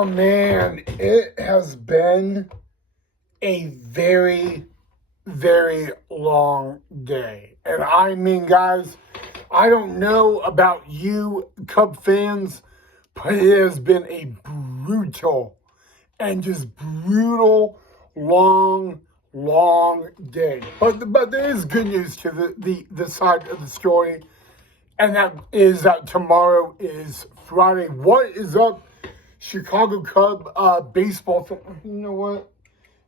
Oh man, it has been a very, very long day. And I mean, guys, I don't know about you Cub fans, but it has been a brutal and just brutal, long day. But there is good news to the side of the story, and that is that tomorrow is Friday. What is up, Chicago Cub baseball? You know what?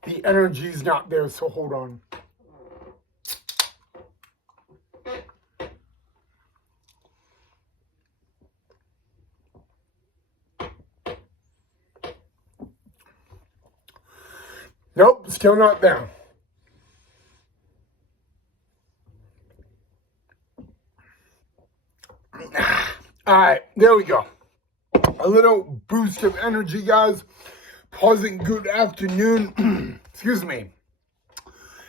The energy's not there, so hold on. Nope, still not there. All right, there we go. A little boost of energy, guys. Pleasant good afternoon. Excuse me.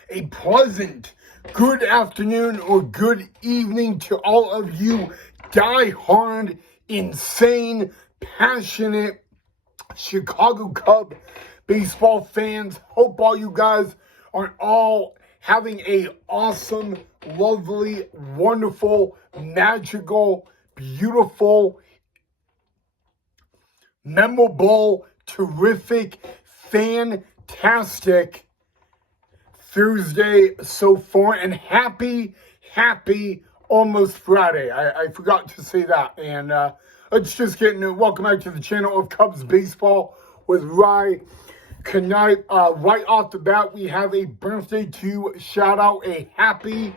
A pleasant good afternoon or good evening to all of you die-hard, insane, passionate Chicago Cub baseball fans. Hope all you guys are all having a awesome, lovely, wonderful, magical, beautiful, memorable, terrific, fantastic Thursday so far, and happy almost Friday. I forgot to say that. And let's just get into it. Welcome back to the channel of Cubs Baseball with Rye. Tonight, right off the bat, we have a birthday to shout out. A happy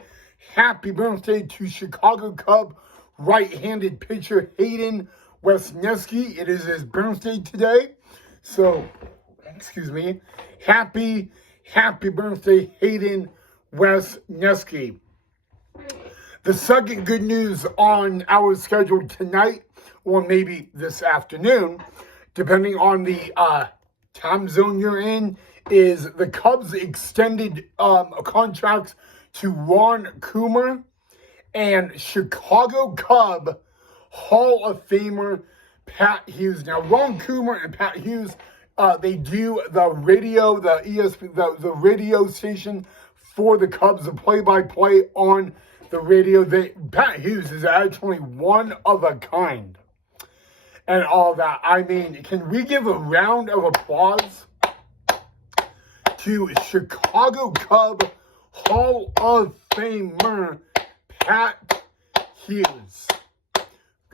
birthday to Chicago Cub right-handed pitcher Hayden Wesneski. It is his birthday today. So, excuse me. Happy birthday, Hayden Wesneski. The second good news on our schedule tonight, or maybe this afternoon, depending on the time zone you're in, is the Cubs extended contracts to Ron Coomer and Chicago Cub Hall of Famer Pat Hughes. Now, Ron Coomer and Pat Hughes, they do the radio, the the radio station for the Cubs, the play-by-play on the radio. Pat Hughes is actually one of a kind. And all that. I mean, can we give a round of applause to Chicago Cub Hall of Famer Pat Hughes?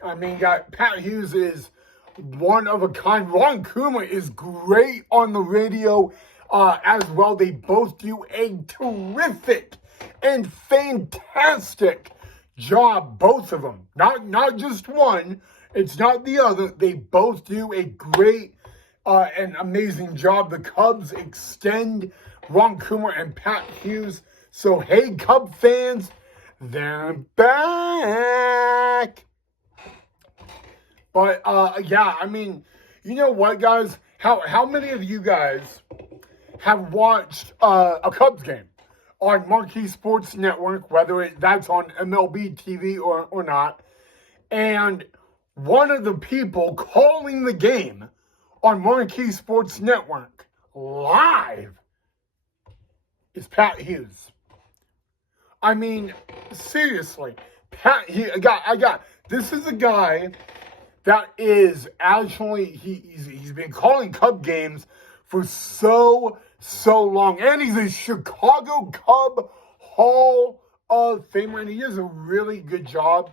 I mean, Pat Hughes is one of a kind. Ron Coomer is great on the radio as well. They both do a terrific and fantastic job, both of them. Not just one. It's not the other. They both do a great and amazing job. The Cubs extend Ron Coomer and Pat Hughes. So, hey, Cub fans, they're back. But, yeah, I mean, you know what, guys? How many of you guys have watched a Cubs game on Marquee Sports Network, whether that's on MLB TV or not, and one of the people calling the game on Marquee Sports Network live is Pat Hughes? I mean, seriously, Pat Hughes, I got, this is a guy that is actually, he's been calling Cub games for so long, and he's a Chicago Cub Hall of Famer, and he does a really good job.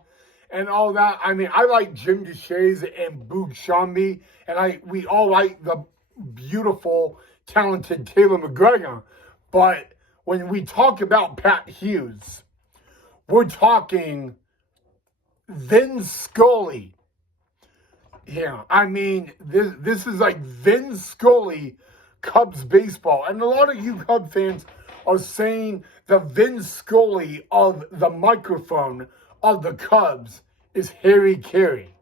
And all that. I mean, I like Jim Deshaies and Boog Sciambi, and we all like the beautiful, talented Taylor McGregor. But when we talk about Pat Hughes, we're talking Vin Scully. Yeah, I mean, this is like Vin Scully Cubs baseball. And a lot of you Cub fans are saying the Vin Scully of the microphone of the Cubs is Harry Caray.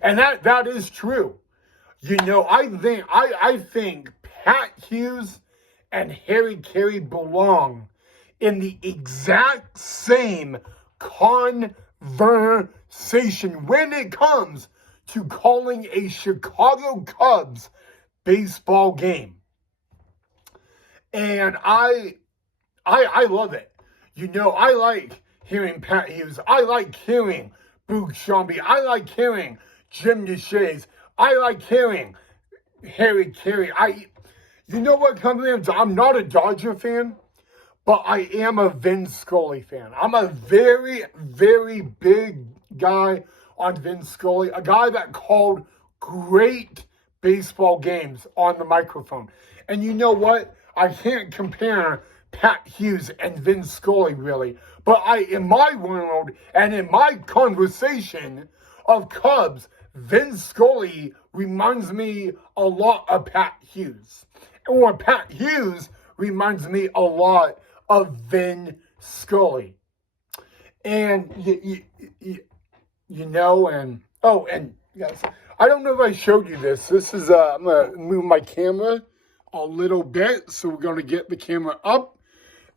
And that is true. You know, I think Pat Hughes and Harry Caray belong in the exact same conversation when it comes to calling a Chicago Cubs baseball game. And I love it. You know, I like hearing Pat Hughes. I like hearing Boog Sciambi. I like hearing Jim Deshaies. I like hearing Harry Carey. You know what comes in? I'm not a Dodger fan, but I am a Vin Scully fan. I'm a very, very big guy on Vin Scully, a guy that called great baseball games on the microphone. And you know what? I can't compare Pat Hughes and Vin Scully, really. But in my world and in my conversation of Cubs, Vin Scully reminds me a lot of Pat Hughes. Or Pat Hughes reminds me a lot of Vin Scully. And, you know, and yes, I don't know if I showed you this. This is, I'm going to move my camera a little bit. So we're going to get the camera up.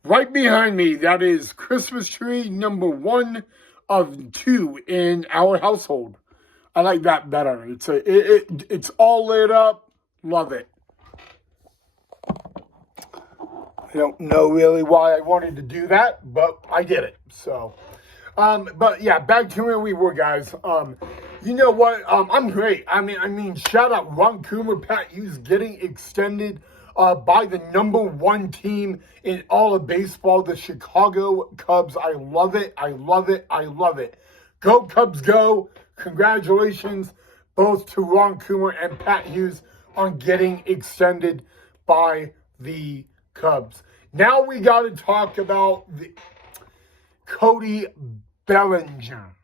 Right behind me, that is Christmas tree number 1 of 2 in our household. I like that better. It's all lit up. Love it. I don't know really why I wanted to do that, but I did it. So, but yeah, back to where we were, guys. You know what? I'm great. I mean, shout out Ron Coomer, Pat Hughes getting extended by the number 1 team in all of baseball, the Chicago Cubs. I love it. I love it. I love it. Go Cubs, go. Congratulations both to Ron Coomer and Pat Hughes on getting extended by the Cubs. Now we got to talk about Cody Bellinger.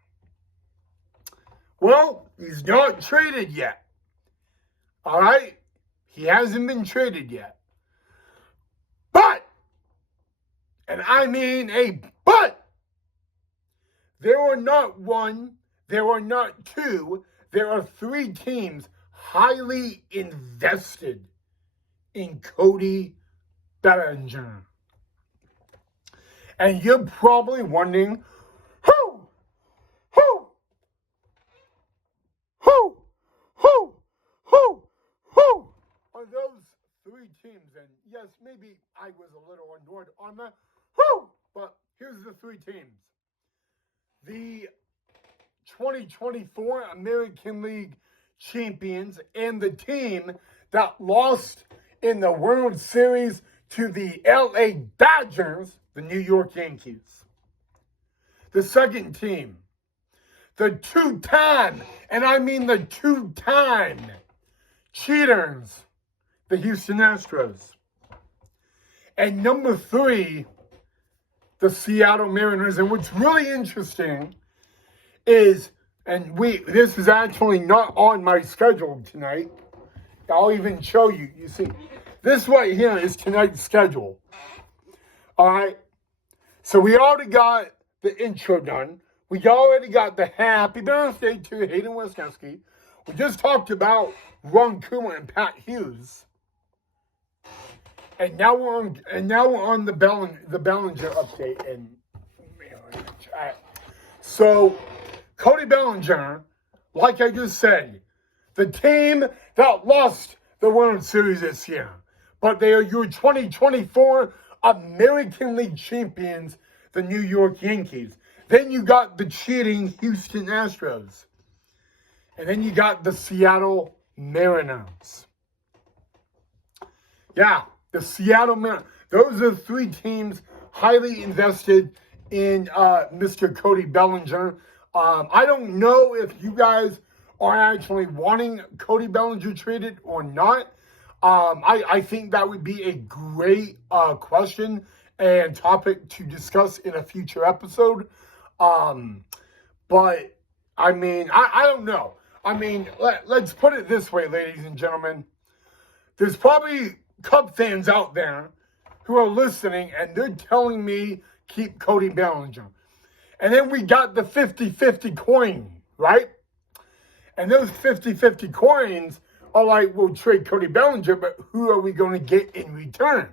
Well, he's not traded yet. All right? He hasn't been traded yet. But, and I mean a but, there are not 1, there are not 2, there are 3 teams highly invested in Cody Bellinger. And you're probably wondering, who are those 3 teams? And yes, maybe I was a little annoyed on that, but here's the 3 teams. The 2024 American League champions and the team that lost in the World Series to the LA Dodgers, the New York Yankees. The second team, the 2-time, and I mean the 2-time cheaters, the Houston Astros. And number 3, the Seattle Mariners. And what's really interesting is, and this is actually not on my schedule tonight. I'll even show you. You see, this right here is tonight's schedule. All right. So we already got the intro done. We already got the happy birthday to Hayden Wesneski. We just talked about Ron Coomer and Pat Hughes. And now we're on the Bellinger update. And so Cody Bellinger, like I just said, the team that lost the World Series this year, but they are your 2024 American League champions, the New York Yankees. Then you got the cheating Houston Astros. And then you got the Seattle Mariners. Yeah, the Seattle Mariners. Those are 3 teams highly invested in Mr. Cody Bellinger. I don't know if you guys are actually wanting Cody Bellinger traded or not. I think that would be a great question and topic to discuss in a future episode. But, I mean, I don't know. I mean, let's put it this way, ladies and gentlemen. There's probably Cub fans out there who are listening, and they're telling me keep Cody Bellinger. And then we got the 50-50 coin, right? And those 50-50 coins are like, we'll trade Cody Bellinger, but who are we going to get in return?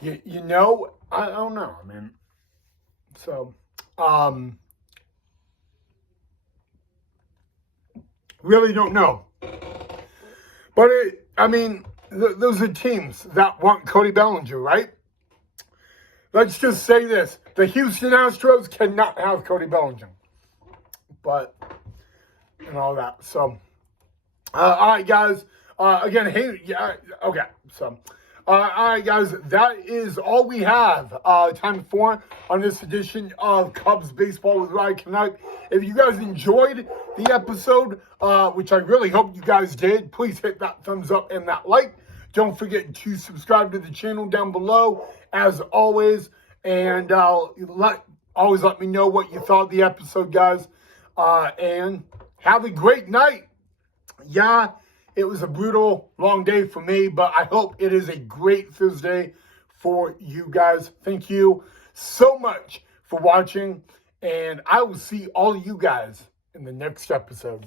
You know, I don't know, man. So, Really don't know. But, those are teams that want Cody Bellinger, right? Let's just say this. The Houston Astros cannot have Cody Bellinger. But, and all that. So, all right, guys. Again, hey, yeah, okay. So, all right, guys. That is all we have time for on this edition of Cubs Baseball with Ryan Knight. If you guys enjoyed the episode, which I really hope you guys did, please hit that thumbs up and that like. Don't forget to subscribe to the channel down below, as always. And always let me know what you thought of the episode, guys. And have a great night. Yeah, it was a brutal, long day for me, but I hope it is a great Thursday for you guys. Thank you so much for watching, and I will see all of you guys in the next episode.